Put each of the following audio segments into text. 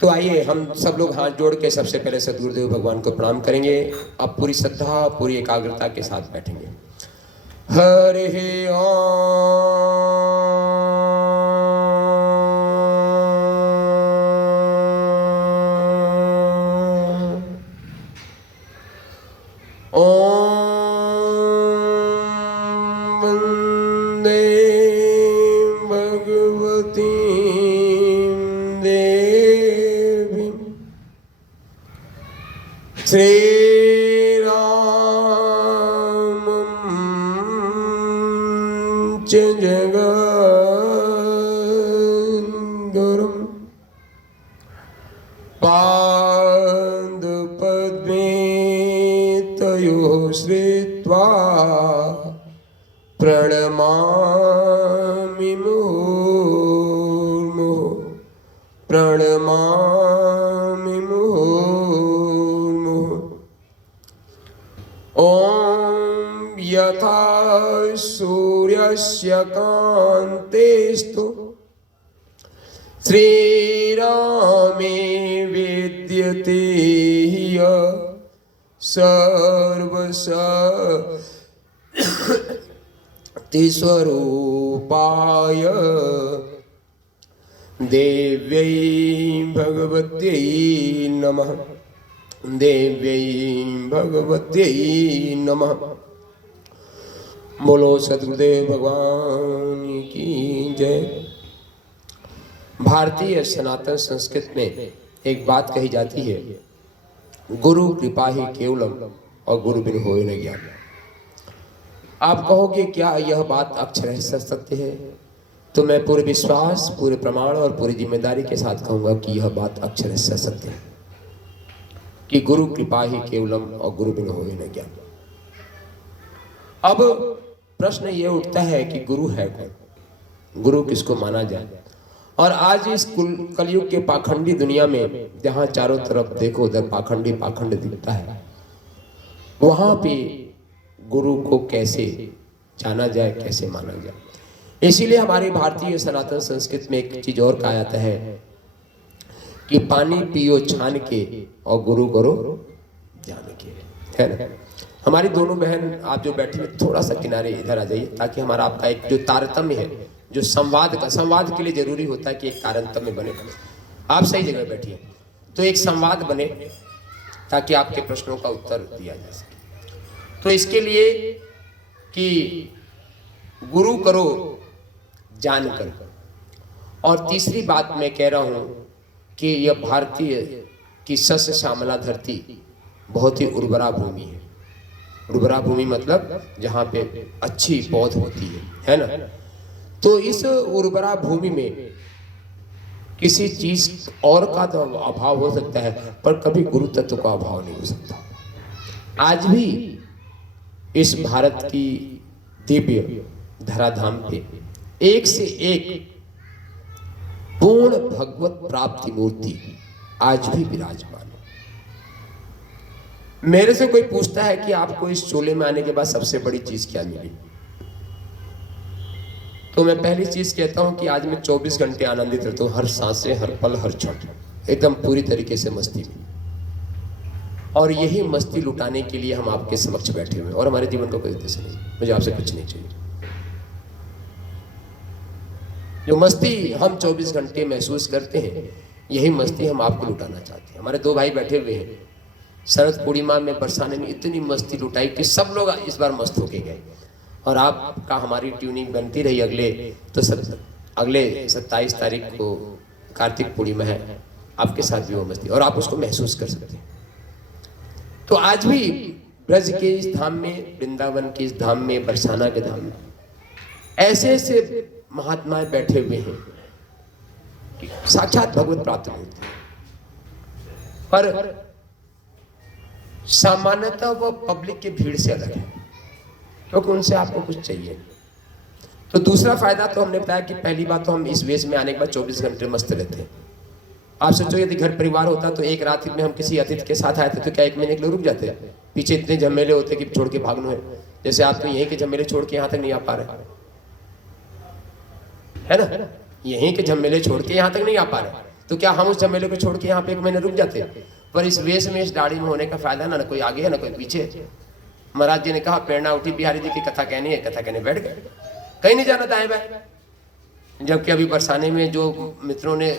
तो आइए हम सब लोग हाथ जोड़ के सबसे पहले सद्गुरुदेव भगवान को प्रणाम करेंगे। अब पूरी श्रद्धा पूरी एकाग्रता के साथ बैठेंगे। हरि ओम। ओम वंदे भगवती देवी श्रीरामं च जगद्गुरुं पादपद्मे तयोः श्रित्वा प्रणमामि मुहुर्मुहुः प्रणमामि मुहुर्मुहुः। ॐ यथा सूर्यस्य कान्तेस्तु श्रीरामे विद्यते सर्वशक्तिस्वरूपाय देव्यै भगवत्यै नमः। देव्यै भगवत्यै नमः। बोलो सद्गुरुदेव भगवान की जय। भारतीय सनातन संस्कृत में एक बात कही जाती है, गुरु कृपा ही केवलम और गुरु बिन होए न ज्ञान। आप कहोगे क्या यह बात अक्षरशः सत्य है? तो मैं पूरे विश्वास, पूरे प्रमाण और पूरी जिम्मेदारी के साथ कहूंगा कि यह बात अक्षरशः सत्य है कि गुरु कृपा ही केवलम और गुरु बिन होए न ज्ञान। अब प्रश्न ये उठता है कि गुरु है कौन, गुरु किसको माना जाए? और आज इस कलयुग के पाखंडी दुनिया में जहाँ चारों तरफ देखो उधर पाखंडी पाखंड दिखता है, वहां पे गुरु को कैसे जाना जाए, कैसे माना जाए? इसीलिए हमारी भारतीय सनातन संस्कृत में एक चीज और कहा जाता है कि पानी पियो छान के और गुरु करो जान के, है ना? हमारी दोनों बहन आप जो बैठी हैं थोड़ा सा किनारे इधर आ जाइए ताकि हमारा आपका एक जो तारतम्य है, जो संवाद के लिए जरूरी होता है कि एक तारतम्य बने। आप सही जगह बैठिए तो एक संवाद बने ताकि आपके प्रश्नों का उत्तर दिया जा सके। तो इसके लिए कि गुरु करो जान कर। और तीसरी बात मैं कह रहा हूं कि यह भारतीय की सस्य श्यामला धरती बहुत ही उर्वरा भूमि है। उर्वरा भूमि मतलब जहाँ पे अच्छी पौध होती है ना? तो इस उर्वरा भूमि में किसी चीज और का तो अभाव हो सकता है, पर कभी गुरु तत्व का अभाव नहीं हो सकता। आज भी इस भारत की दिव्य धराधाम पे एक से एक पूर्ण भगवत प्राप्ति मूर्ति आज भी विराजमान है। मेरे से कोई पूछता है कि आपको इस चोले में आने के बाद सबसे बड़ी चीज क्या मिली, तो मैं पहली चीज कहता हूं कि आज मैं 24 घंटे आनंदित रहता हूं, हर सांसें, हर पल, हर क्षण एकदम पूरी तरीके से मस्ती में। और यही मस्ती लुटाने के लिए हम आपके समक्ष बैठे हुए हैं। और हमारे जीवन का कोई उद्देश्य नहीं, मुझे आपसे कुछ नहीं चाहिए। जो मस्ती हम 24 घंटे महसूस करते हैं, यही मस्ती हम आपको लुटाना चाहते हैं। हमारे दो भाई बैठे हुए हैं, शरद पूर्णिमा में बरसाने में इतनी मस्ती लुटाई कि सब लोग इस बार मस्त होके गए। और आपका हमारी ट्यूनिंग बनती रही। अगले 27 तारीख को कार्तिक पूर्णिमा है, आपके साथ भी वो मस्ती और आप उसको महसूस कर सकते हैं। तो आज भी ब्रज के इस धाम में, वृंदावन के इस धाम में, बरसाना के धाम में ऐसे ऐसे महात्माएं बैठे हुए हैं कि साक्षात भगवत प्राप्त होती है। पर सामान्यतः वो पब्लिक की भीड़ से अलग है, क्योंकि उनसे आपको कुछ चाहिए। तो दूसरा फायदा तो हमने बताया कि पहली बात तो हम इस वेश में आने के बाद 24 घंटे मस्त रहते हैं। आप सोचो यदि घर परिवार होता तो एक रात में हम किसी अतिथि के साथ आए थे तो क्या 1 महीने के लिए रुक जाते? पीछे इतने झमेले होते कि छोड़ के भागना है। जैसे आप तो यहीं के झमेले छोड़ के यहाँ तक नहीं आ पा रहे, है ना? यहीं के झमेले छोड़ के यहाँ तक नहीं आ पा रहे, तो क्या हम उस झमेले को छोड़ के यहाँ पे 1 महीने रुक जाते? पर इस वेश में, इस दाढ़ी में होने का फायदा ना कोई आगे है ना कोई पीछे। महाराज जी ने कहा प्रेरणा उठी, बिहारी जी की कथा कहनी है, कथा कहने बैठ गए, कहीं नहीं जाना दाएं बाएं। जबकि अभी बरसाने में जो मित्रों ने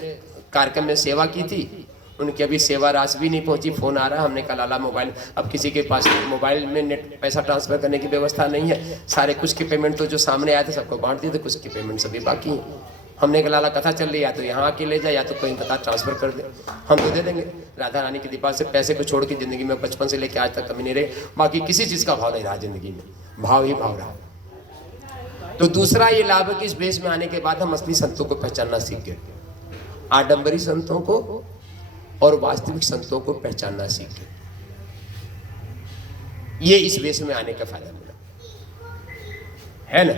कार्यक्रम में सेवा की थी उनकी अभी सेवा राशि भी नहीं पहुंची। फोन आ रहा है, हमने कहा लाला मोबाइल, अब किसी के पास मोबाइल में नेट पैसा ट्रांसफर करने की व्यवस्था नहीं है। सारे कुछ के पेमेंट तो जो सामने आए थे सबको बांट दिए थे, कुछ की पेमेंट सभी बाकी है। हमने कहा लाला कथा चल रही है, या तो यहाँ आके ले जाए या तो कहीं कथा ट्रांसफर कर दे, हम तो दे देंगे। राधा रानी की कृपा से पैसे को छोड़ के जिंदगी में बचपन से लेकर आज तक कमी नहीं रही, बाकी किसी चीज का भाव नहीं रहा जिंदगी में, भाव ही भाव रहा। तो दूसरा ये लाभ है कि इस वेश में आने के बाद हम असली संतों को पहचानना सीख गए, आडंबरी संतों को और वास्तविक संतों को पहचानना सीख गए। ये इस वेश में आने का फायदा मिला है ना।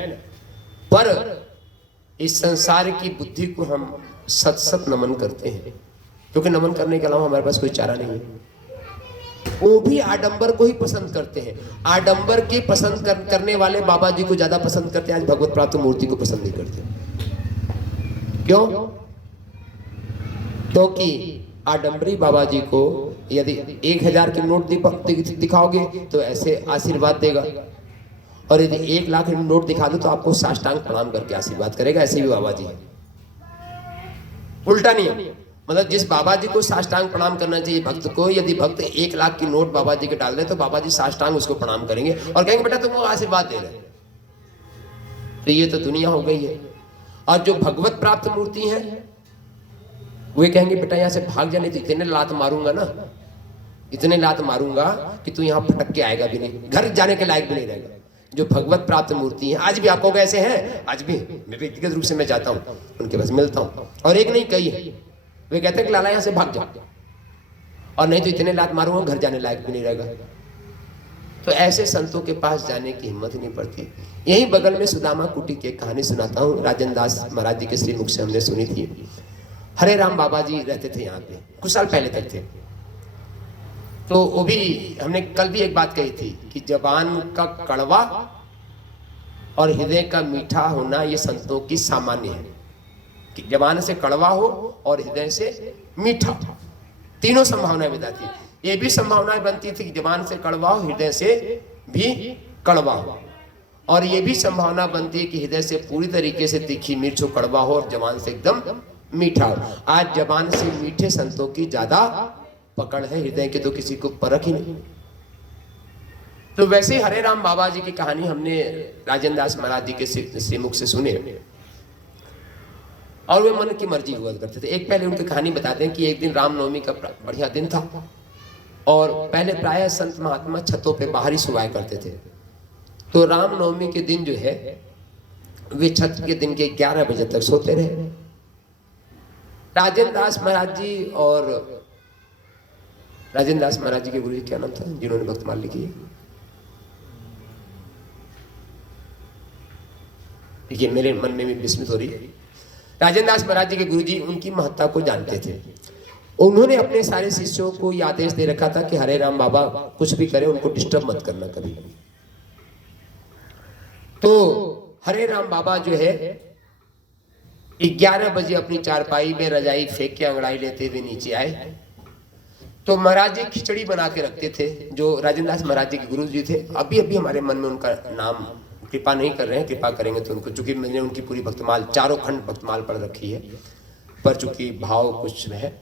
पर इस संसार की बुद्धि को हम सत सत नमन करते हैं, क्योंकि नमन करने के अलावा हमारे पास कोई चारा नहीं है। वो भी आडंबर को ही पसंद करते हैं। आडंबर की पसंद करने वाले बाबा जी को ज्यादा पसंद करते हैं, आज भगवत प्राप्त मूर्ति को पसंद नहीं करते। क्यों? क्योंकि आडंबरी बाबा जी को यदि 1000 के नोट दिखाओगे तो ऐसे आशीर्वाद देगा, और यदि 1 लाख नोट दिखा दो तो आपको साष्टांग प्रणाम करके आशीर्वाद करेगा। ऐसे भी बाबा जी है, उल्टा नहीं है। मतलब जिस बाबा जी को साष्टांग प्रणाम करना चाहिए भक्त को, यदि भक्त 1 लाख की नोट बाबा जी के डाल दे तो बाबा जी साष्टांग उसको प्रणाम करेंगे और कहेंगे बेटा तुमको आशीर्वाद दे रहे। तो ये तो दुनिया हो गई है। और जो भगवत प्राप्त मूर्ति है वे कहेंगे बेटा यहाँ से भाग जाने, तो इतने लात मारूंगा ना, इतने लात मारूंगा कि तू यहाँ फटक के आएगा भी नहीं, घर जाने के लायक भी नहीं रहेगा। जो भगवत प्राप्त मूर्ति है, आज भी आपको ऐसे हैं, आज भी मैं व्यक्तिगत रूप से मैं जाता हूँ उनके पास मिलता हूँ, और एक नहीं कई है, वे कहते हैं कि लाला यहाँ से भाग जाओ, और नहीं तो इतने लात मारूंगा घर जाने लायक भी नहीं रहेगा। तो ऐसे संतों के पास जाने की हिम्मत नहीं पड़ती। यही बगल में सुदामा कुटी की एक कहानी सुनाता हूँ, राजन दास महाराज जी के श्रीमुख से हमने सुनी थी। हरे राम बाबा जी रहते थे यहाँ पे, कुछ साल पहले तक थे। तो वो भी हमने कल भी एक बात कही थी कि जबान का कड़वा और हृदय का मीठा होना ये संतों की सामान्य है, कि जबान से कड़वा हो और हृदय से मीठा, तीनों संभावनाएं बताती है। ये भी संभावनाएं बनती थी कि जबान से कड़वा हो, हृदय से भी कड़वा हो, और ये भी संभावना बनती है कि हृदय से पूरी तरीके से तीखी मिर्च हो, कड़वा हो, और जबान से एकदम मीठा हो। आज जबान से मीठे संतों की ज्यादा पकड़ है, हृदय के तो किसी को परख ही नहीं। तो वैसे हरे राम बाबा जी की कहानी हमने राजन दास महाराज जी के श्रीमुख से सुने, और वे मन की मर्जी हुआ करते थे। एक पहले उनकी कहानी बताते हैं कि एक दिन रामनवमी का बढ़िया दिन था, और पहले प्रायः संत महात्मा छतों पे बाहर ही सुवाया करते थे। तो रामनवमी के दिन जो है वे छत के दिन के 11 बजे तक सोते रहे। राजेंद्र दास महाराज जी और राजेंद्र दास महाराज जी के गुरु जी क्या नाम था जिन्होंने भक्तमाल लिखी है? देखिए मेरे मन में भी विस्मित हो रही है। राजेंद्र दास महाराज जी के गुरु जी उनकी महत्ता को जानते थे। उन्होंने अपने सारे शिष्यों को यह आदेश दे रखा था कि हरे राम बाबा कुछ भी करे उनको डिस्टर्ब मत करना कभी। तो हरे राम बाबा जो है 11 बजे अपनी चारपाई में रजाई फेंक के अंगड़ाई लेते हुए नीचे आए। तो महाराज जी खिचड़ी बना के रखते थे, जो राजेंद्र दास महाराज जी के गुरु जी थे। अभी अभी हमारे मन में उनका नाम कृपा नहीं कर रहे हैं, कृपा करेंगे तो उनको, चूंकि मैंने उनकी पूरी भक्तमाल चारों खंड भक्तमाल पढ़ रखी है, पर चूंकि भाव कुछ है।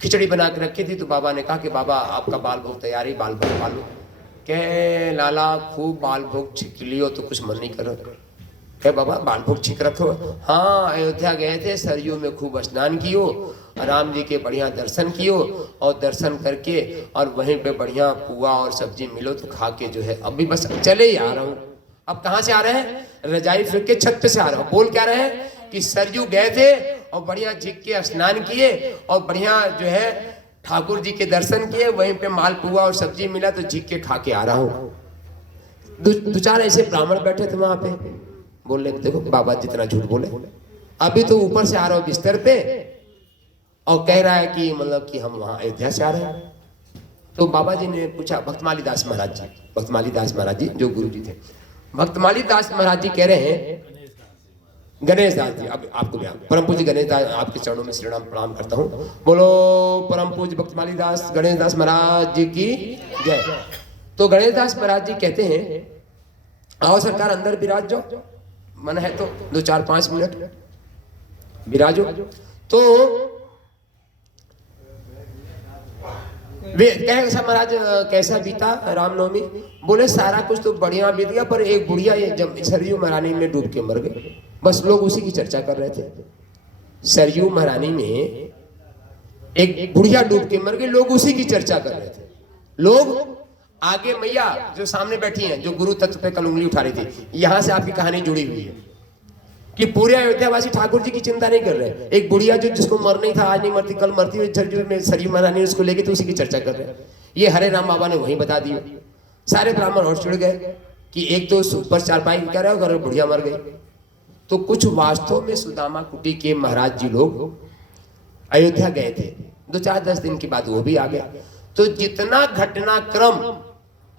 खिचड़ी बना के रखी थी, तो बाबा ने कहा कि बाबा आपका बाल भोग तैयार ही, बाल भोग पालो। कह लाला खूब बाल भोग छिक लियो, तो कुछ मन नहीं कर रहा। क्या बाबा बाल भोग छिक रखो? हाँ, अयोध्या गए थे, सरयू में खूब स्नान कियो, राम जी के बढ़िया दर्शन कियो, और दर्शन करके और वहीं पे बढ़िया पुआ और सब्जी मिलो तो खा के जो है अभी बस चले ही आ रहा हूँ। अब कहाँ से आ रहे हैं? रजाई फेंक के छत पे से आ रहा हूँ। बोल क्या रहे हैं कि सरयू गए थे और बढ़िया झिक के स्नान किए और बढ़िया जो है ठाकुर जी के दर्शन किए, वहीं पे माल पुआ और सब्जी मिला तो झिक के खा के आ रहा हूँ। दो चार ऐसे ब्राह्मण बैठे थे वहां पे, बोल रहे देखो बाबा जितना झूठ बोले, अभी तो ऊपर से आ रहा हूँ बिस्तर पे और कह रहा है कि मतलब कि हम वहां अयोध्या से आ रहे हैं। तो बाबा जी ने पूछा, भक्तमाली दास महाराज जी, भक्तमाली दास महाराज जी जो गुरु जी थे, भक्तमाली दास महाराज जी कह रहे हैं गणेश दास जी, अब आपको भी परम पूज्य गणेश दास आपके चरणों में श्रीराम प्रणाम करता हूँ। बोलो परम पूज्य भक्तमाली दास गणेश दास महाराज जी की जय। तो गणेश दास महाराज जी कहते हैं, आओ सरकार अंदर विराज जाओ, मन है तो 2-4-5 मिनट विराजो। तो वे कैसा महाराज कैसा बीता रामनवमी? बोले सारा कुछ तो बढ़िया बीत गया, पर एक बुढ़िया ये जब सरयू महारानी में डूब के मर गए। बस लोग उसी की चर्चा कर रहे थे। सरयू महारानी में एक बुढ़िया डूब के मर गई, लोग उसी की चर्चा कर रहे थे। लोग आगे मैया जो सामने बैठी हैं, जो गुरु तत्व पे कल उंगली उठा रही थी, यहां से आपकी कहानी जुड़ी हुई है कि पूरे अयोध्यावासी ठाकुर जी की चिंता नहीं कर रहे। एक बुढ़िया जो जिसको मरना ही था, आज नहीं मरती कल मरती हुई सरयू में सरयू महारानी उसको लेके तो उसी की चर्चा कर रहे हैं। ये हरे राम बाबा ने वहीं बता दिया। सारे ब्राह्मण और चिढ़ गए कि एक तो ऊपर चारपाई कह रहे हो और बुढ़िया मर गई। तो कुछ वास्तव में सुदामा कुटी के महाराज जी लोग अयोध्या गए थे, 2-4-10 दिन के बाद वो भी आ गया। तो जितना घटनाक्रम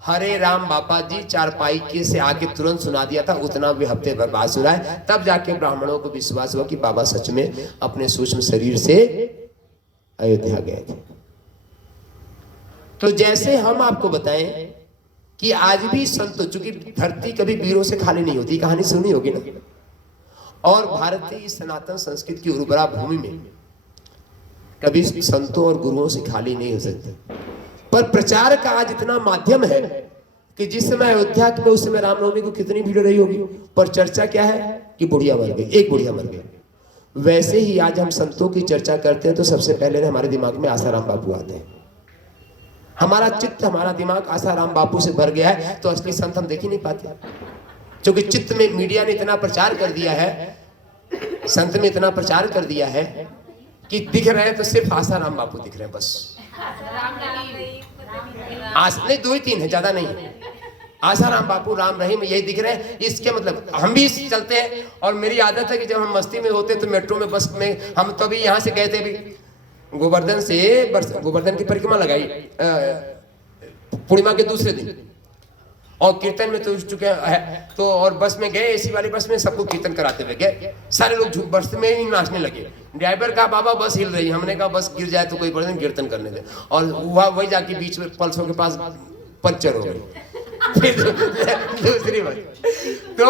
हरे राम बाबा जी चारपाई के से आके तुरंत सुना दिया था, उतना भी हफ्ते भर बाद सुनाए। तब जाके ब्राह्मणों को विश्वास हुआ कि बाबा सच में अपने सूक्ष्म शरीर से अयोध्या गए थे। तो जैसे हम आपको बताएं कि आज भी संतों, चूंकि धरती कभी वीरों से खाली नहीं होती, कहानी सुनी होगी ना, और भारतीय सनातन संस्कृति की उर्वरा भूमि में कभी संतों और गुरुओं से खाली नहीं हो सकते। पर प्रचार का आज इतना माध्यम है कि जिस समय अयोध्या में उस समय रामनवमी को कितनी भीड़ रही होगी, पर चर्चा क्या है कि बुढ़िया मर गई, एक बुढ़िया मर गई। वैसे ही आज हम संतों की चर्चा करते हैं तो सबसे पहले हमारे दिमाग में आसाराम बापू आते हैं। हमारा चित्त, हमारा दिमाग आसाराम बापू से भर गया है, तो असली संत हम देख ही नहीं पाते, क्योंकि चित्त में मीडिया ने इतना प्रचार कर दिया है, संत में इतना प्रचार कर दिया है कि दिख रहे हैं तो सिर्फ आसाराम बापू दिख रहे हैं बस। नहीं 2-3 है, ज्यादा नहीं है। आसाराम बापू, राम रहीम, यही दिख रहे हैं। इसके मतलब हम भी चलते हैं, और मेरी आदत है कि जब हम मस्ती में होते तो मेट्रो में, बस में, हम तो अभी यहाँ से गए थे अभी गोवर्धन से, गोवर्धन की परिक्रमा लगाई पूर्णिमा के दूसरे दिन, और कीर्तन में तो चुके हैं। तो और बस में गए, एसी वाली बस में, सबको कीर्तन कराते हुए गए। सारे लोग बस में ही नाचने लगे। ड्राइवर का बाबा बस हिल रही है, हमने कहा बस गिर जाए तो कोई बर्तन कीर्तन करने दे, और वही जाके बीच में पल्सों के पास पंचर हो गई। फिर दूसरी बस, तो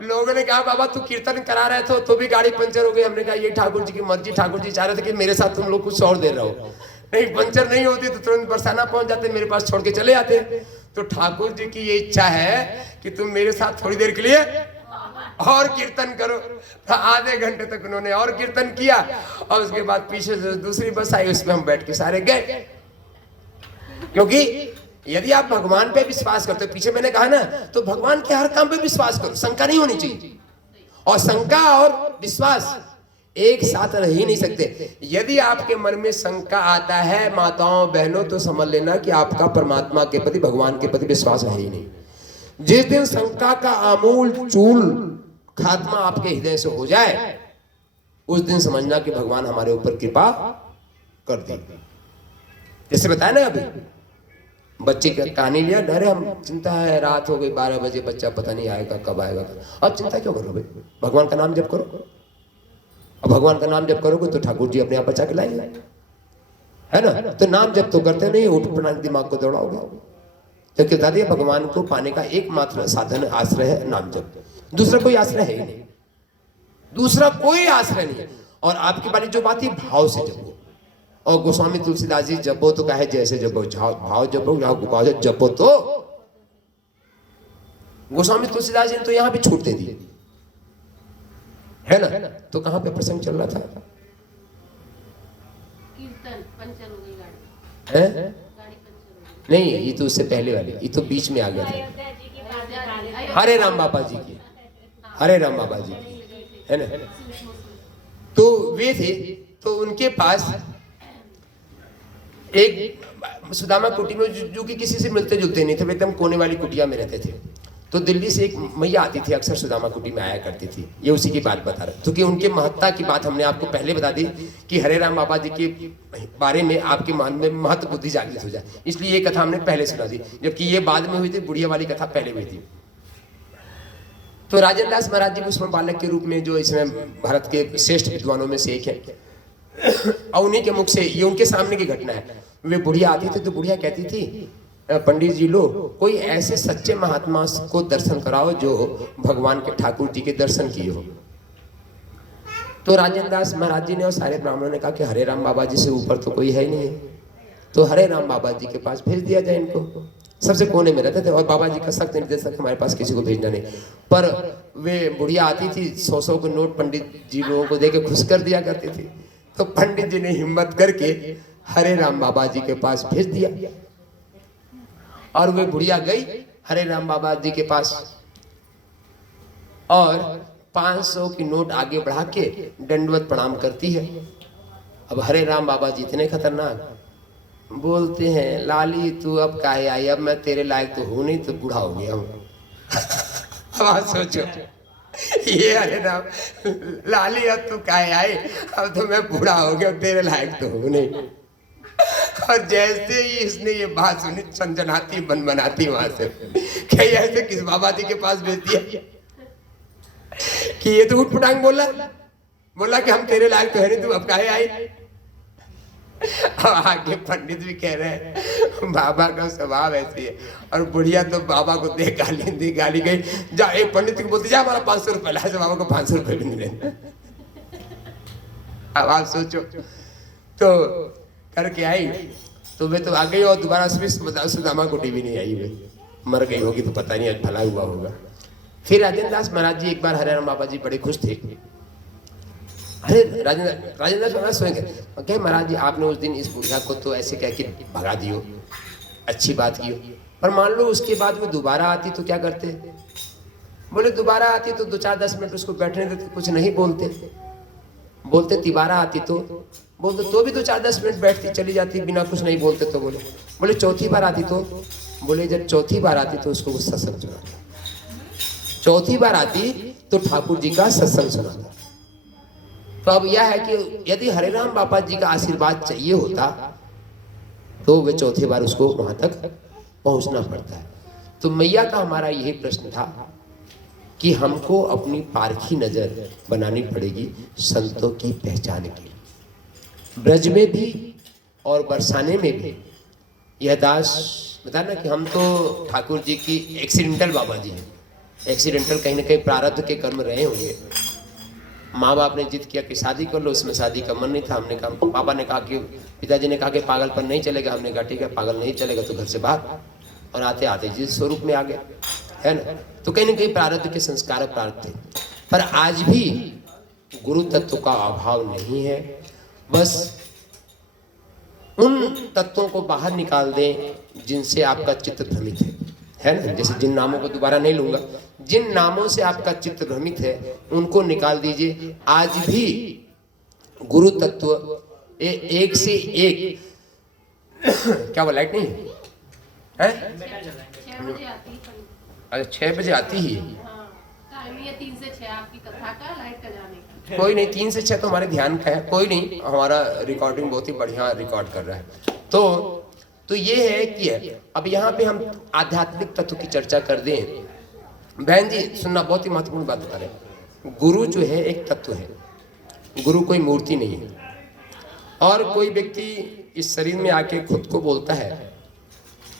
लोगों ने कहा बाबा तू कीर्तन करा रहे थे तो भी गाड़ी पंचर हो गई। हमने कहा ये ठाकुर जी की मर्जी, ठाकुर जी चाह रहे थे कि मेरे साथ तुम लोग कुछ और दे रहे हो, नहीं पंचर नहीं होती तो तुरंत बरसाना पहुंच जाते, मेरे पास छोड़ के चले जाते। तो ठाकुर जी की ये इच्छा है कि तुम मेरे साथ थोड़ी देर के लिए और कीर्तन करो। तो आधे घंटे तक उन्होंने और कीर्तन किया, और उसके बाद पीछे से दूसरी बस आई, उसमें हम बैठ के सारे गए। क्योंकि यदि आप भगवान पे विश्वास करते हो, पीछे मैंने कहा ना, तो भगवान के हर काम पे विश्वास करो, शंका नहीं होनी चाहिए। और शंका और विश्वास एक साथ रह ही नहीं सकते। यदि आपके मन में शंका आता है माताओं बहनों, तो समझ लेना कि आपका परमात्मा के प्रति, भगवान के प्रति विश्वास है ही नहीं। जिस दिन शंका का आमूल चूल खात्मा आपके हृदय से हो जाए, उस दिन समझना कि भगवान हमारे ऊपर कृपा कर दी। जैसे बताया ना अभी बच्चे की कहानी लिया, डरे हम, चिंता है, रात हो गई 12 बजे, बच्चा पता नहीं आएगा कब आएगा। अब चिंता क्यों करो भाई, भगवान का नाम जप करो। अब भगवान का नाम जप करोगे तो ठाकुर जी अपने आप बचा के लाएंगे, है ना। तो नाम जप तो करते नहीं, उठ प्रणाम दिमाग को दौड़ाओगे। तो क्या बता दिया, भगवान को पाने का एकमात्र साधन आश्रय है नाम जप, दूसरा कोई आश्रय है ही नहीं, दूसरा कोई आश्रय नहीं है। और आपकी बारी जो बात है भाव से जपो। और गोस्वामी तुलसीदास जी जपो तो कहे जैसे जपो, भाव जपो, जपो तो। गोस्वामी तुलसीदास जी ने तो यहाँ भी छूट दे दी, है ना। तो कहाँ पे प्रसंग चल रहा था? कीर्तन पंचर हो गई गाड़ी, है? गाड़ी पंचर हो नहीं, ये तो उससे पहले वाली, ये तो बीच में आ गया था। हरे राम बाबा जी की, हरे राम बाबा जी की, है ना। तो वे थे, तो उनके पास एक सुदामा कुटी में, जो कि किसी से मिलते जुलते नहीं थे, वे एकदम कोने वाली कुटिया में रहते थे। तो दिल्ली से एक मैया आती थी, अक्सर सुदामा कुटी में आया करती थी। ये उसी की बात बता रहे, क्योंकि उनके महत्ता की बात हमने आपको पहले बता दी कि हरे राम बाबा जी के बारे में आपके मन में महत्व बुद्धि जागृत हो जाए, इसलिए ये कथा हमने पहले सुना दी, जबकि ये बाद में हुई थी, बुढ़िया वाली कथा पहले हुई थी। तो राजेंद्र दास महाराज जी उसमें बालक के रूप में जो इसमें भारत के श्रेष्ठ विद्वानों में से एक है, और उन्हीं के मुख से ये उनके सामने की घटना है। वे बुढ़िया आती थी तो बुढ़िया कहती थी पंडित जी लो कोई ऐसे सच्चे महात्मा को दर्शन कराओ जो भगवान के ठाकुर जी के दर्शन किए हो। तो राजेंद्र दास महाराज जी ने और सारे ब्राह्मणों ने कहा कि हरे राम बाबा जी से ऊपर तो कोई है ही नहीं है, तो हरे राम बाबा जी के पास भेज दिया जाए इनको। सबसे कोने में रहते थे और बाबा जी का सख्त निर्देश था हमारे पास किसी को भेजना नहीं। पर वे बुढ़िया आती थी 100-100 के नोट पंडित जी लोगों को दे के खुश कर दिया करती थी। तो पंडित जी ने हिम्मत करके हरे राम बाबा जी के पास भेज दिया और वे बुढ़िया गई हरे राम बाबा जी के पास और 500 की नोट आगे बढ़ा के दंडवत प्रणाम करती है। अब हरे राम बाबा जी इतने खतरनाक बोलते हैं, लाली तू अब काहे आई, अब मैं तेरे लायक तो हूं नहीं, तो बूढ़ा हो गया हूं। अब आप सोचो ये हरे राम, लाली अब तू काहे आई, अब तो मैं बूढ़ा हो गया, तेरे लायक तो हूं नहीं। और जैसे ही इसने ये बात सुनी संजनाती बन बनाती वहां से क्या ऐसे किस बाबा जी के पास भेज दिया कि ये तो उठ पटांग बोला कि हम तेरे लायक तो है नहीं, तू अब काहे आई। अब आगे पंडित भी कह रहे हैं बाबा का स्वभाव ऐसी है, और बुढ़िया तो बाबा को दे गाली गई। जा एक पंडित को बोलते जा हमारा 500 रुपये ला, बाबा को 500 रुपये भी नहीं लेना। अब आप सोचो तो करके आई तो वे तो आ गई और दोबारा सुदामा को टीवी नहीं आई, वे मर गई होगी तो पता नहीं आज भला हुआ होगा। फिर राजेंद्र दास महाराज जी एक बार हरे राम बाबा जी बड़े खुश थे। अरे राजेंद्र दास महाराज सोएंगे क्या महाराज जी आपने उस दिन इस बुढ़िया को तो ऐसे कह के भगा दियो, अच्छी बात की, पर मान लो उसके बाद वो दोबारा आती तो क्या करते। बोले दोबारा आती तो 2-4-10 मिनट उसको बैठने देते, कुछ नहीं बोलते तिबारा आती तो बोलते तो भी 2-4-10 मिनट बैठती चली जाती बिना कुछ नहीं बोलते। तो बोले चौथी बार आती तो बोले जब चौथी बार आती तो उसको सत्संग सुनाता, चौथी बार आती तो ठाकुर जी का सत्संग सुनाता। तो अब यह है कि यदि हरे राम बाबा जी का आशीर्वाद चाहिए होता तो वे चौथी बार उसको वहां तक पहुंचना पड़ता है। तो मैया का हमारा यही प्रश्न था कि हमको अपनी पारखी नजर बनानी पड़ेगी संतों की पहचान के लिए। ब्रज में भी और बरसाने में भी यह दास बता ना कि हम तो ठाकुर जी की एक्सीडेंटल बाबा जी हैं। एक्सीडेंटल कहीं ना कहीं प्रारब्ध के कर्म रहे होंगे। माँ बाप ने जिद किया कि शादी कर लो, उसमें शादी का मन नहीं था। हमने कहा, पापा ने कहा कि पिताजी ने कहा कि पागलपन नहीं चलेगा। हमने कहा ठीक है, पागल नहीं चलेगा तो घर से बाहर, और आते आते जिस स्वरूप में आ गए, है ना। तो कहीं ना कहीं प्रारब्ध के संस्कार प्राप्त थे। पर आज भी गुरु तत्व का अभाव नहीं है। बस उन तत्वों को बाहर निकाल दें जिनसे आपका चित्त भ्रमित है ना। जैसे जिन नामों को दोबारा नहीं लूंगा, जिन नामों से आपका चित्त भ्रमित है उनको निकाल दीजिए। आज भी गुरु तत्व एक से एक क्या वो लाइट नहीं है? 6 बजे आती है। अच्छा 6 बजे आती ही। हाँ, टाइम ये 3 से 6 आपकी कथा का, लाइट का जाने का। कोई नहीं, 3 से 6 तो हमारे ध्यान का है। कोई नहीं, हमारा रिकॉर्डिंग बहुत ही बढ़िया रिकॉर्ड कर रहा है। तो ये है कि अब यहाँ पे हम आध्यात्मिक तत्व की चर्चा कर दें। बहन जी सुनना, बहुत ही महत्वपूर्ण बात बता रहे हैं। गुरु जो है एक तत्व है, गुरु कोई मूर्ति नहीं है। और कोई व्यक्ति इस शरीर में आके खुद को बोलता है,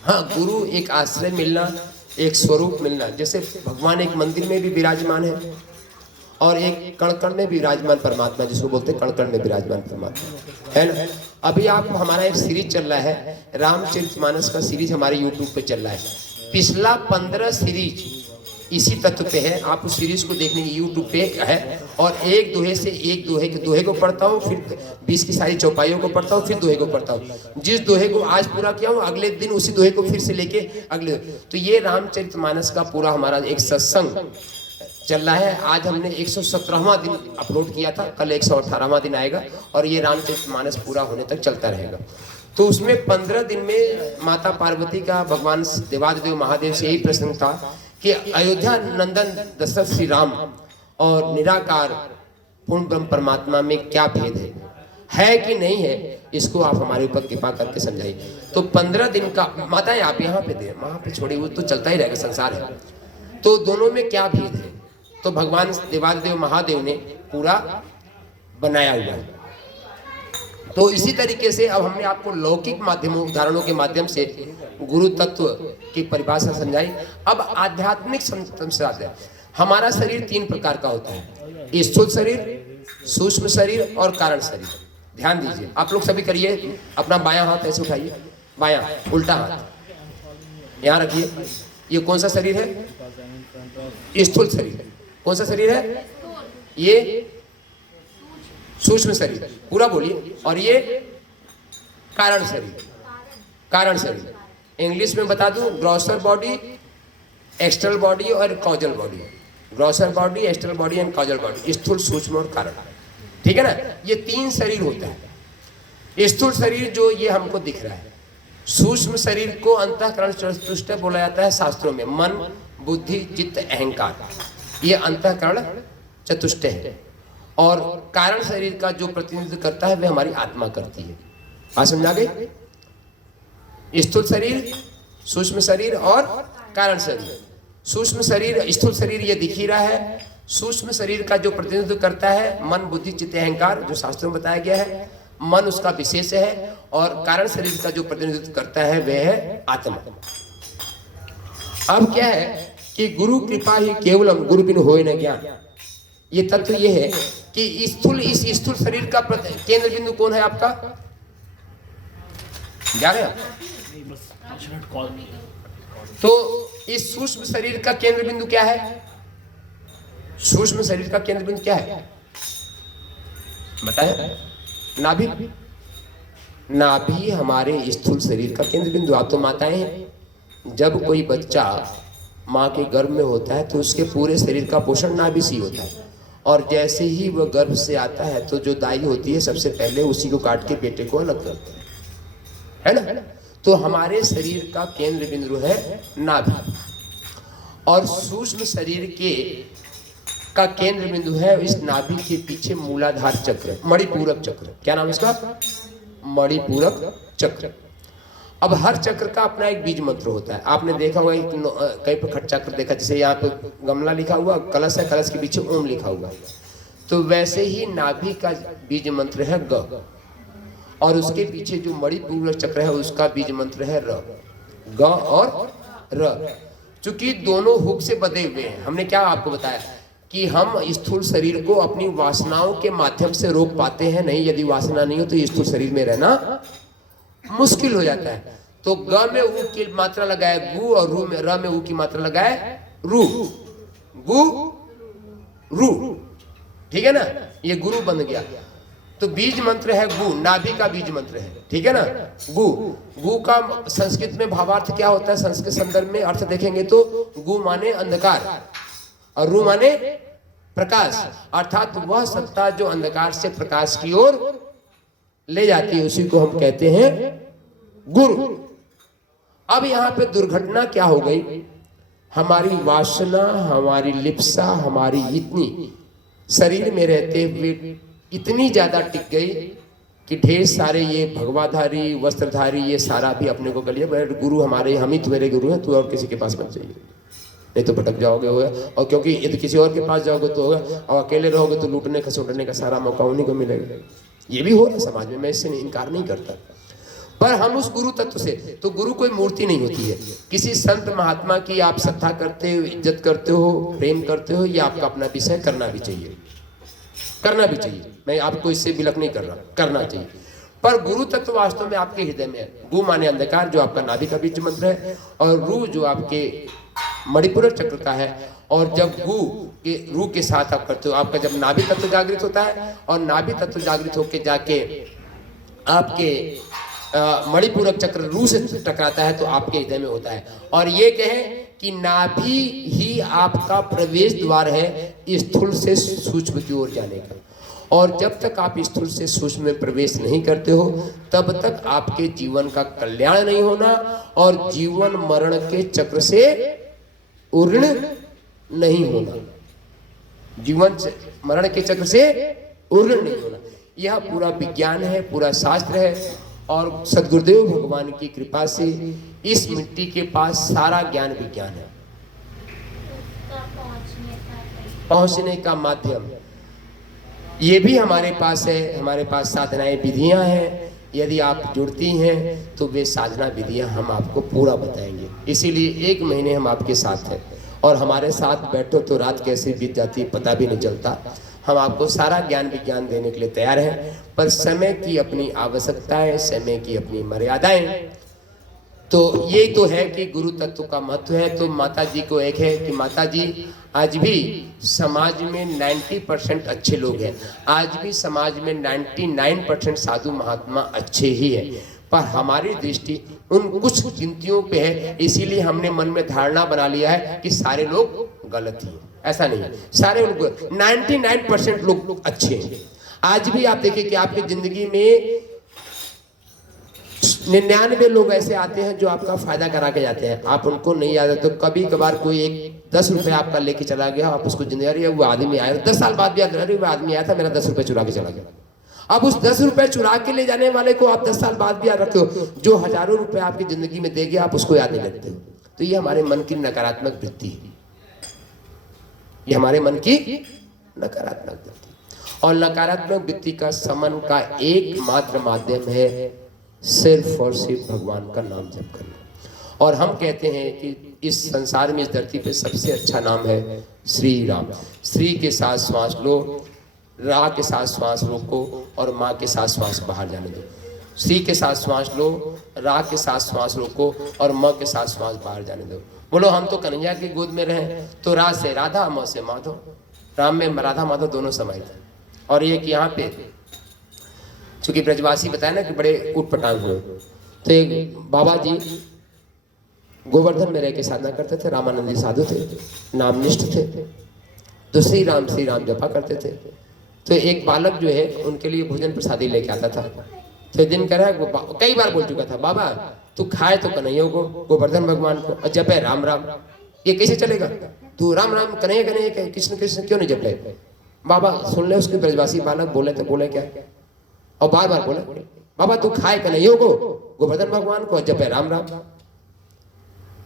हाँ गुरु एक आश्रय मिलना, एक स्वरूप मिलना। जैसे भगवान एक मंदिर में भी विराजमान है और एक कण कण में विराजमान परमात्मा, जिसको बोलते हैं कण कण में विराजमान परमात्मा, है ना। अभी आप हमारा एक सीरीज चल रहा है, रामचरितमानस का सीरीज हमारे यूट्यूब पे चल रहा है। पिछला 15 सीरीज इसी तत्व पे है। आप उस सीरीज को देखने की यूट्यूब पे है। और एक दोहे से एक दोहे को पढ़ता हूँ, फिर 20 की सारी चौपाइयों को पढ़ता हूँ, फिर दोहे को पढ़ता हूँ। जिस दोहे को आज पूरा किया हूँ अगले दिन उसी दोहे को फिर से लेके अगले। तो ये रामचरितमानस का पूरा हमारा एक सत्संग चल रहा है। आज हमने 117वां दिन अपलोड किया था, कल 118वां दिन आएगा और ये रामचरितमानस पूरा होने तक चलता रहेगा। तो उसमें 15 दिन में माता पार्वती का भगवान देवादिदेव महादेव से यही प्रश्न था कि अयोध्या नंदन दशरथ श्री राम और निराकार पूर्ण ब्रह्म परमात्मा में क्या भेद है कि नहीं है, इसको आप हमारे ऊपर कृपा करके समझाइए। तो 15 दिन का माताएं आप यहाँ पे दे, वहां पे छोड़िए, वो तो चलता ही रहेगा, संसार है। तो दोनों में क्या भेद है, तो भगवान देवादिदेव महादेव ने पूरा बनाया हुआ है। तो इसी तरीके से अब हमने आपको लौकिक माध्यमों उदाहरणों के माध्यम से गुरु तत्व की परिभाषा समझाई। अब आध्यात्मिक तत्व से आते हैं। हमारा शरीर 3 प्रकार का होता है, स्थूल शरीर, सूक्ष्म शरीर और कारण शरीर। ध्यान दीजिए, आप लोग सभी करिए, अपना बायां हाथ ऐसे उठाइए, बायां उल्टा हाथ यहाँ रखिए। ये कौन सा शरीर है? स्थूल शरीर। कौन सा शरीर है? ये सूक्ष्म शरीर, पूरा बोलिए। और ये कारण शरीर, कारण शरीर। इंग्लिश में बता दूं, ग्रॉसर बॉडी, एक्सटर्नल बॉडी और causal body. Grocer body, external body and causal body, स्थूल, सूक्ष्म और कारण। ठीक है ना? ये 3 शरीर होता है। स्थूल शरीर जो ये हमको दिख रहा है, सूक्ष्म शरीर को अंतःकरण चतुष्टय बोला जाता है शास्त्रों में। मन, बुद्धि, चित्त, अहंकार, ये अंतःकरण चतुष्टय है। और कारण शरीर का जो प्रतिनिधित्व करता है वह हमारी आत्मा करती है। बात समझा गई? स्थूल शरीर, सूक्ष्म शरीर और कारण शरीर। सूक्ष्म शरीर, स्थूल शरीर ये दिख ही रहा है। सूक्ष्म शरीर का जो प्रतिनिधित्व करता है मन, बुद्धि, चित्त, अहंकार, जो शास्त्रों में बताया गया है। मन उसका विशेष है। और कारण शरीर का जो प्रतिनिधित्व करता है वह है आत्मा। अब क्या है कि गुरु कृपा ही केवलम, गुरु बिन होय न ज्ञान। ये तत्व ये है कि इस स्थूल शरीर का केंद्र बिंदु कौन है आपका? जा रहे हैं? तो इस सूक्ष्म शरीर का केंद्र बिंदु क्या है? सूक्ष्म शरीर का केंद्र बिंदु क्या है बताएं? नाभि। नाभि हमारे स्थूल शरीर का केंद्र बिंदु। आप तो माताएं हैं, जब कोई बच्चा माँ के गर्भ में होता है तो उसके पूरे शरीर का पोषण नाभि से ही होता है। और जैसे ही वह गर्भ से आता है तो जो दाई होती है सबसे पहले उसी को काट के बेटे को अलग करती है ना? तो हमारे शरीर का केंद्र बिंदु है नाभि। और सूक्ष्म शरीर के का केंद्र बिंदु है इस नाभि के पीछे मूलाधार चक्र, मणिपूरक चक्र। क्या नाम है इसका? मणिपूरक चक्र। अब हर चक्र का अपना एक बीज मंत्र होता है। आपने देखा होगा कहीं पर खट चक्र देखा, जैसे यहाँ पे गमला लिखा हुआ, कलश है, कलश के पीछे ओम लिखा हुआ है। तो वैसे ही नाभि का बीज मंत्र है ग। और उसके पीछे जो मणिपूरक चक्र है उसका बीज मंत्र है र। ग और र। चूंकि दोनों हुक से बंधे हुए हैं, हमने क्या आपको बताया कि हम स्थूल शरीर को अपनी वासनाओं के माध्यम से रोक पाते हैं नहीं। यदि वासना नहीं हो तो स्थूल शरीर में रहना मुश्किल हो जाता है। तो ग में ऊ की मात्रा लगाए गु, और रू में र में ऊ की मात्रा लगाए रू। गु रू, ठीक है ना? ये गुरु बन गया। तो बीज मंत्र है गु, नाभि का बीज मंत्र है। ठीक है ना? गु। गु का संस्कृत में भावार्थ क्या होता है? संस्कृत संदर्भ में अर्थ देखेंगे तो गु माने अंधकार और रू माने प्रकाश। अर्थात वह सत्ता जो अंधकार से प्रकाश की ओर ले जाती है, उसी को हम कहते हैं गुरु। अब यहाँ पे दुर्घटना क्या हो गई? हमारी वासना, हमारी लिप्सा, हमारी इतनी शरीर में रहते हुए इतनी ज्यादा टिक गई कि ढेर सारे ये भगवाधारी, वस्त्रधारी, ये सारा भी अपने को कर लिया। गुरु हमारे, हम ही तुम्हारे गुरु हैं, तू और किसी के पास मत जाइए, नहीं तो भटक जाओगे होगा। और क्योंकि यदि किसी और के पास जाओगे तो होगा, और अकेले रहोगे तो लूटने खसोटने का सारा मौका उन्हीं को मिलेगा। ये भी हो रहा है समाज में, मैं इससे इनकार नहीं करता। पर हम उस गुरु तत्व से, तो गुरु कोई मूर्ति नहीं होती है। किसी संत महात्मा की आप श्रद्धा करते हो, इज्जत करते हो, प्रेम करते हो, ये आपका अपना विषय, करना भी चाहिए, करना भी चाहिए। मैं आपको इससे विलक नहीं कर रहा, करना चाहिए। पर गुरु तत्व वास्तव में आपके हृदय में है। गु माने अंधकार, जो आपका नाभि का बीज मंत्र है, और रू जो आपके मणिपूरक चक्र का है। और जब गु के रू के साथ आप करते हो, आपका जब नाभि तत्व जागृत होता है, और नाभि तत्व जागृत होकर जाके आपके मणिपूरक चक्र रू से टकराता है तो आपके हृदय में होता है। और ये कहें कि नाभि ही आपका प्रवेश द्वार है स्थूल से सूक्ष्म की ओर जाने का। और जब तक आप स्थूल से सूक्ष्म में प्रवेश नहीं करते हो तब तक आपके जीवन का कल्याण नहीं होना, और जीवन मरण के चक्र से उर्ण नहीं होना। जीवन से मरण के चक्र से उर्ण नहीं होना, यह पूरा विज्ञान है, पूरा शास्त्र है। और सद्गुरुदेव भगवान की कृपा से इस मिट्टी के पास सारा ज्ञान विज्ञान है। पहुंचने का माध्यम ये भी हमारे पास है। हमारे पास साधनाएं विधियां हैं, यदि आप जुड़ती हैं तो वे साधना विधियां हम आपको पूरा बताएंगे। इसीलिए 1 महीने हम आपके साथ हैं और हमारे साथ बैठो तो रात कैसे बीत जाती है पता भी नहीं चलता। हम आपको सारा ज्ञान विज्ञान देने के लिए तैयार हैं, पर समय की अपनी आवश्यकताएं, समय की अपनी मर्यादाएं। तो ये तो है कि गुरु तत्व का महत्व है। तो माता जी को एक है कि माता जी आज भी समाज में 90% अच्छे लोग हैं, आज भी समाज में 99% साधु महात्मा अच्छे ही हैं, पर हमारी दृष्टि उन कुछ गिनतियों पे है। इसीलिए हमने मन में धारणा बना लिया है कि सारे लोग गलत ही हैं। ऐसा नहीं है, सारे लोग 99% लोग अच्छे हैं। आज भी आप देखिए कि आपकी जिंदगी में 99 लोग ऐसे आते हैं जो आपका फायदा करा के जाते हैं, आप उनको नहीं याद है। तो कभी कभार कोई एक 10 रुपए आपका लेके चला गया, आप उसको जिंदगी, वो आदमी आया 10 साल बाद भी याद, अरे वो आदमी आया था मेरा 10 रुपए चुरा के चला गया। अब उस 10 रुपए चुरा के ले जाने वाले को आप 10 साल बाद भी याद रखते हो, जो हजारों रुपए आपकी जिंदगी में दे गया आप उसको याद नहीं रखते हो। तो ये हमारे मन की नकारात्मक वृत्ति है, ये हमारे मन की नकारात्मक वृत्ति। और नकारात्मक वृत्ति का समन का एकमात्र माध्यम है सिर्फ और सिर्फ भगवान का नाम जप करना। और हम कहते हैं कि इस संसार में, इस धरती पे सबसे अच्छा नाम है श्री राम। श्री के साथ श्वास लो, रा के साथ श्वास रोको और माँ के साथ श्वास बाहर जाने दो। श्री के साथ श्वास लो, रा के साथ श्वास रोको और माँ के साथ श्वास बाहर जाने दो। बोलो हम तो कन्हैया की गोद में रहे, तो रा से राधा, माँ से माधव। राम में राधा माधव दोनों समाहित है। और ये कि यहाँ पे चूंकि ब्रजवासी बताया ना कि बड़े उटपटांग हुए, तो एक बाबा जी गोवर्धन में रह के साधना करते थे, रामानंदी साधु थे, नामनिष्ठ थे, तो श्री राम जपा करते थे। तो एक बालक जो है उनके लिए भोजन प्रसादी लेके आता था। तो दिन कह रहा है, कई बार बोल चुका था, बाबा तू खाए तो कन्हैया को, गोवर्धन भगवान को, और जपे राम राम, ये कैसे चलेगा? तू राम राम कन्हैया कन्हैया कृष्ण कृष्ण क्यों नहीं जप रहे? बाबा सुन ले, उसके ब्रजवासी बालक बोले तो बोले क्या, और बार बार बोले, बाबा तू खाए कन्हैया को, गोवर्धन भगवान को, जपे राम राम।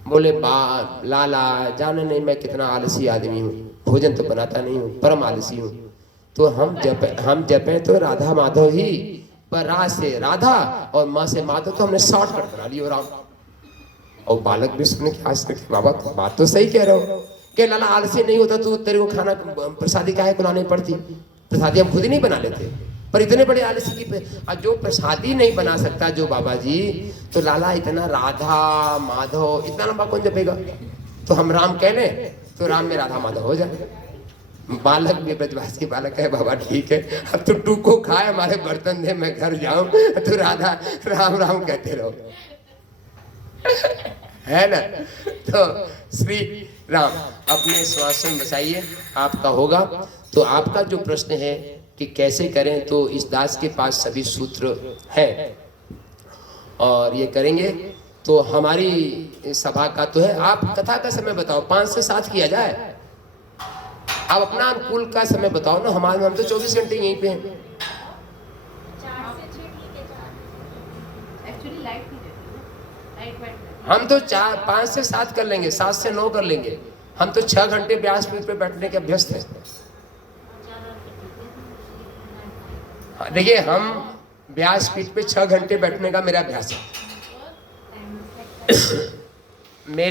बोले लाला जाने नहीं मैं कितना आलसी आदमी हूँ, भोजन तो बनाता नहीं हूँ, परम आलसी हूँ। तो हम जपे तो राधा माधव ही, पर रा से राधा और माँ से माधव तो हमने शॉर्टकट बना लिया राम। और बालक भी सुने कि आज तक बाबा बात तो सही कह रहे हो कि लाला आलसी नहीं होता तो तेरे को खाना प्रसादी काहे को लानी पड़ती, प्रसादी हम खुद ही नहीं बना लेते। पर इतने बड़े आलसी की जो प्रसादी नहीं बना सकता जो बाबा जी, तो लाला इतना राधा माधव इतना लंबा कौन जपेगा? तो हम राम कह लें तो राम में राधा माधव हो जाए। बालक भी ब्रजवासी बालक है, बाबा ठीक है, अब तो टू को खाए हमारे बर्तन दे, मैं घर जाऊं तो राधा राम राम कहते रहो, है ना? तो श्री राम अपने श्वासन बसाइए, आपका होगा। तो आपका जो प्रश्न है कि कैसे करें, तो इस दास के पास सभी सूत्र हैं और ये करेंगे। तो हमारी सभा का तो है, आप कथा का समय बताओ, 5 से 7 किया जाए। आप अपना अनुकूल का समय बताओ ना, हम तो 24 घंटे यहीं पे हैं। 4 से 6 ठीक है। एक्चुअली लाइट नहीं रहती, लाइट हम तो 5 से 7 कर लेंगे, 7 से 9 कर लेंगे। हम तो 6 घंटे व्यासपीठ पे बैठने के अभ्यस्त हैं। देखिए हम व्यासपीठ पे 6 घंटे बैठने का मेरा अभ्यास है। मेरे